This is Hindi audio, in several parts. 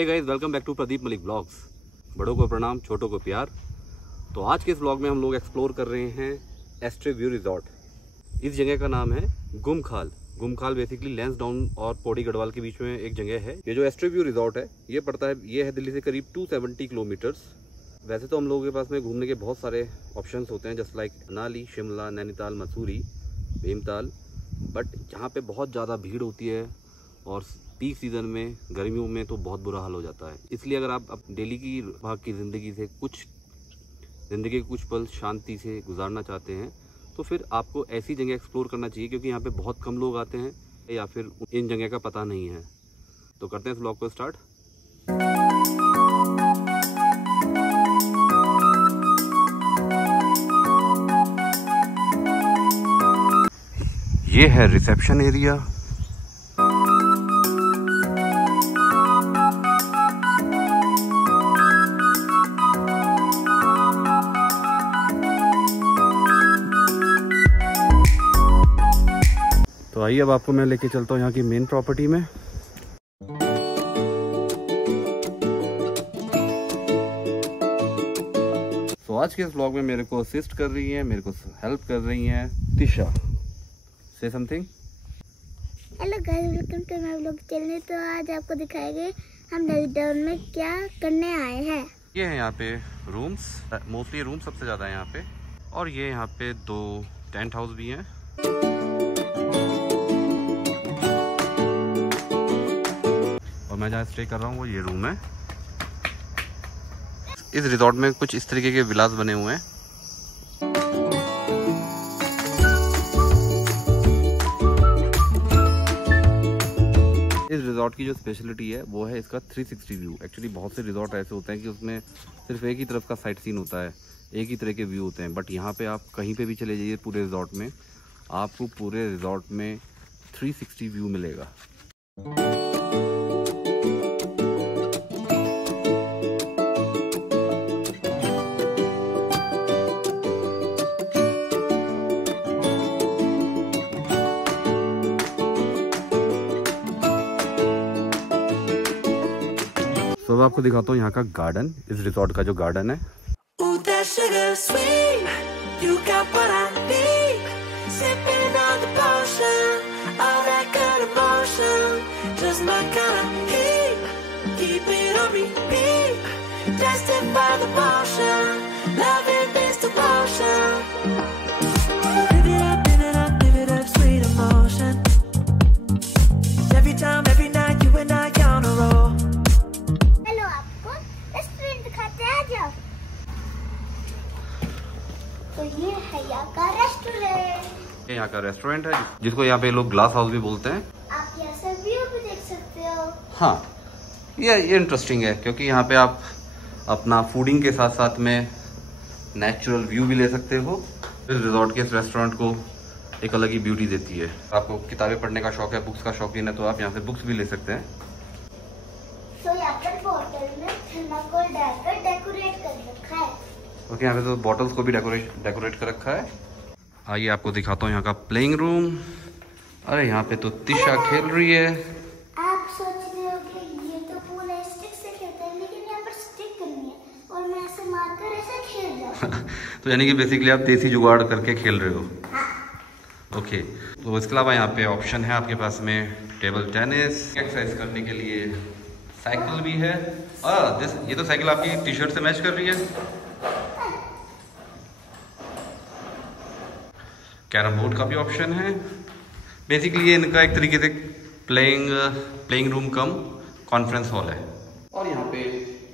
Hey guys, welcome back to Pradeep Malik blogs. बड़ों को प्रणाम, छोटों को प्यार। तो आज के इस ब्लॉग में हम लोग एक्सप्लोर कर रहे हैं एस्ट्रे व्यू रिजॉर्ट। इस जगह का नाम है गुमखाल। गुमखाल बेसिकली लैंसडाउन और पौड़ी गढ़वाल के बीच में एक जगह है। ये जो एस्ट्रे व्यू रिजॉर्ट है ये पड़ता है, ये है दिल्ली से करीब 270 किलोमीटर्स। वैसे तो हम लोगों के पास में घूमने के बहुत सारे ऑप्शंस होते हैं, just like Manali, Shimla, Nainital, Mussoorie, Bhimtal. But यहाँ पे बहुत ज़्यादा भीड़ होती है और पीक सीज़न में, गर्मियों में तो बहुत बुरा हाल हो जाता है। इसलिए अगर आप डेली की भाग की ज़िंदगी के कुछ पल शांति से गुजारना चाहते हैं तो फिर आपको ऐसी जगह एक्सप्लोर करना चाहिए, क्योंकि यहाँ पे बहुत कम लोग आते हैं या फिर इन जगह का पता नहीं है। तो करते हैं इस व्लॉग को स्टार्ट। ये है रिसेप्शन एरिया। तो आइए अब आपको मैं लेके चलता हूँ यहाँ की मेन प्रॉपर्टी में। तो आज के इस व्लॉग में मेरे को असिस्ट कर रही है, मेरे को हेल्प कर रही हैं Tisha. Say something. Hello guys, welcome to my vlog channel. तो आज आपको दिखाएंगे हम लॉकडाउन में क्या करने आए हैं। ये है यहाँ पे रूम्स, मोस्टली रूम सबसे ज़्यादा है यहाँ पे। और ये यहाँ पे 2 टेंट हाउस भी हैं। और मैं जहाँ स्टे कर रहा हूँ वो ये रूम है। इस रिजॉर्ट में कुछ इस तरीके के विलास बने हुए हैं। इस रिजॉर्ट की जो स्पेशलिटी है वो है इसका 360 व्यू। एक्चुअली बहुत से रिजॉर्ट ऐसे होते हैं कि उसमें सिर्फ एक ही तरफ का साइट सीन होता है, एक ही तरह के व्यू होते हैं। बट यहाँ पे आप कहीं पे भी चले जाइए पूरे रिजॉर्ट में, आपको पूरे रिजॉर्ट में 360 व्यू मिलेगा। तो अब आपको दिखाता हूँ यहाँ का गार्डन, इस रिजॉर्ट का जो गार्डन है। तो ये है यहाँ का रेस्टोरेंट। यहाँ का रेस्टोरेंट है जिसको यहाँ पे लोग ग्लास हाउस भी बोलते हैं। आप यहाँ से व्यू भी देख सकते हो। हाँ, ये इंटरेस्टिंग है क्योंकि यहाँ पे आप अपना फूडिंग के साथ साथ में नेचुरल व्यू भी ले सकते हो। इस रिजॉर्ट के इस रेस्टोरेंट को एक अलग ही ब्यूटी देती है। आपको किताबें पढ़ने का शौक है, बुक्स का शौकीन है, तो आप यहाँ से बुक्स भी ले सकते हैं। तो यहाँ पर बोतल में थर्माकोल डालकर डेकोरेट कर रखा है। ओके, यहाँ पे तो बॉटल्स को भी डेकोरेट कर रखा है। आइए आपको दिखाता हूँ यहाँ का प्लेइंग रूम। अरे यहाँ पे तो तिशा खेल रही है। आप सोच रहे हो कि ये तो पूल है, स्टिक से खेलते हैं, लेकिन यहाँ पर स्टिक नहीं है और मैं ऐसे मारकर ऐसे खेल रहा हूँ। तो यानी कि बेसिकली आप देसी जुगाड़ करके खेल रहे हो। ओके, तो इसके अलावा यहाँ पे ऑप्शन है आपके पास में टेबल टेनिस, एक्सरसाइज करने के लिए साइकिल भी है। ये तो साइकिल आपकी टी शर्ट से मैच कर रही है। कैरम बोर्ड का भी ऑप्शन है। बेसिकली ये इनका एक तरीके से playing room cum conference hall है। और यहाँ पे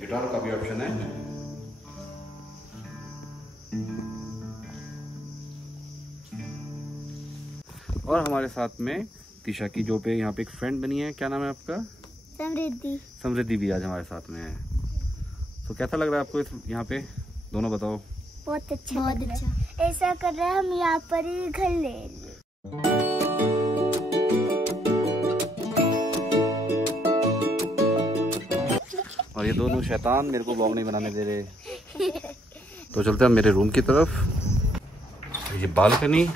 गिटार का भी ऑप्शन है। और हमारे साथ में तिशा की जो पे यहाँ पे एक फ्रेंड बनी है, क्या नाम है आपका? समृद्धि भी आज हमारे साथ में है। तो कैसा लग रहा है आपको यहाँ पे? दोनों बताओ। बहुत अच्छा। ऐसा कर रहे हैं हम यहाँ पर ही घर ले। और ये दोनों शैतान मेरे को ब्लॉग नहीं बनाने दे रहे। तो चलते हैं मेरे रूम की तरफ। ये बालकनी,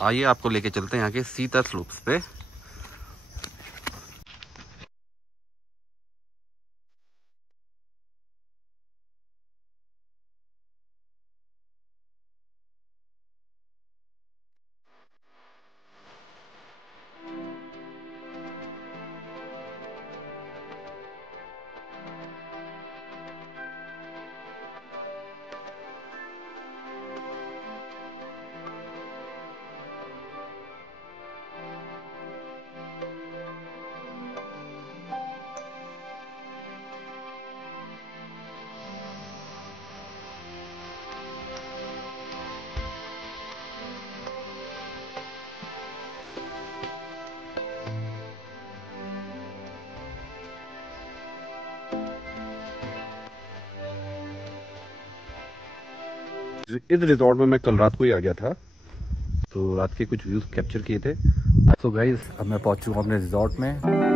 आइए आपको लेके चलते हैं यहाँ के सीता स्लोप्स पे। इस रिजॉर्ट में मैं कल रात को ही आ गया था, तो रात के कुछ व्यूज कैप्चर किए थे। तो गाइज अब मैं पहुंच चुका हूँ अपने रिजॉर्ट में।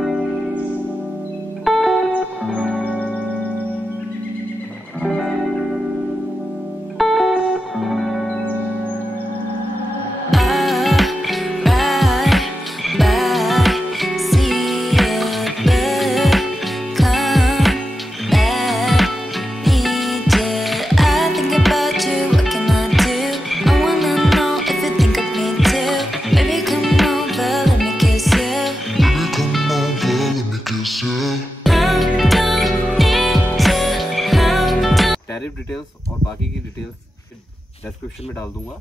टैरिफ डिटेल्स और बाकी की डिटेल्स डिस्क्रिप्शन में डाल दूंगा।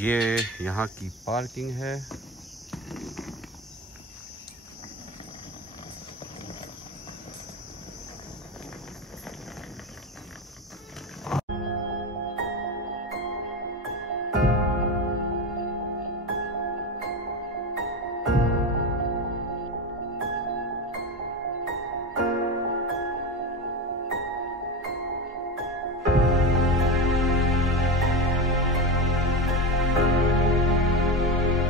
ये यहाँ की पार्किंग है।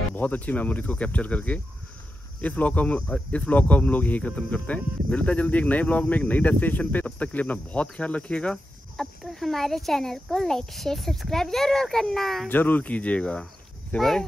बहुत अच्छी मेमोरीज को कैप्चर करके इस व्लॉग को हम लोग यहीं खत्म करते हैं। मिलते हैं जल्दी एक नए व्लॉग में एक नई डेस्टिनेशन पे। तब तक के लिए अपना बहुत ख्याल रखिएगा। अब हमारे चैनल को लाइक शेयर सब्सक्राइब जरूर करना, जरूर कीजिएगा। बाय।